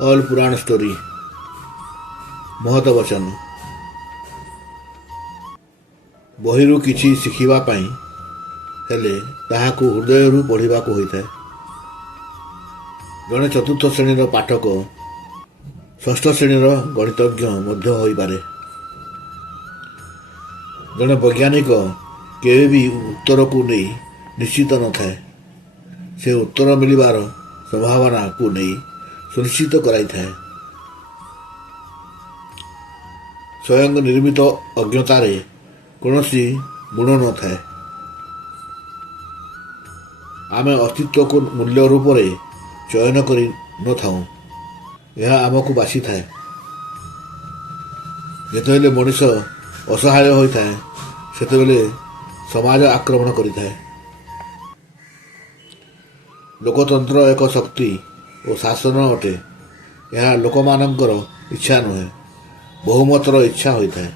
All ପୁରାଣ story ମହତ ବଚନ। ବହିରୁ କିଛି ଶିଖିବା ପାଇଁ ହେଲେ ତାହାକୁ ହୃଦୟରୁ ପଢ଼ିବାକୁ ହୋଇଥାଏ। ଜଣେ ଚତୁର୍ଥ ଶ୍ରେଣୀର ପାଠକ ଷଷ୍ଠ ଶ୍ରେଣୀର ଗଣିତଜ୍ଞ ମଧ୍ୟ ହୋଇପାରେ। ଜଣେ ବୈଜ୍ଞାନିକ କେବେ ବି ଉତ୍ତରକୁ ନେଇ ନିଶ୍ଚିତ ନଥାଏ। ସେ ଉତ୍ତର ମିଳିବାର ସମ୍ଭାବନାକୁ ନେଇ ସୁନିଶ୍ଚିତ କରାଇଥାଏ। ସ୍ୱୟଂ ନିର୍ମିତ ଅଜ୍ଞତାରେ କୌଣସି ଗୁଣ ନଥାଏ। ଆମେ ଅସ୍ତିତ୍ୱକୁ ମୂଲ୍ୟ ରୂପରେ ଚୟନ କରି ନଥାଉ, ଏହା ଆମକୁ ବାଛିଥାଏ। ଯେତେବେଳେ ମଣିଷ ଅସହାୟ ହୋଇଥାଏ ସେତେବେଳେ ସମାଜ ଆକ୍ରମଣ କରିଥାଏ। ଲୋକତନ୍ତ୍ର ଏକ ଶକ୍ତି ଓ ଶାସନ ଅଟେ। ଏହା ଲୋକମାନଙ୍କର ଇଚ୍ଛା ନୁହେଁ, ବହୁମତର ଇଚ୍ଛା ହୋଇଥାଏ।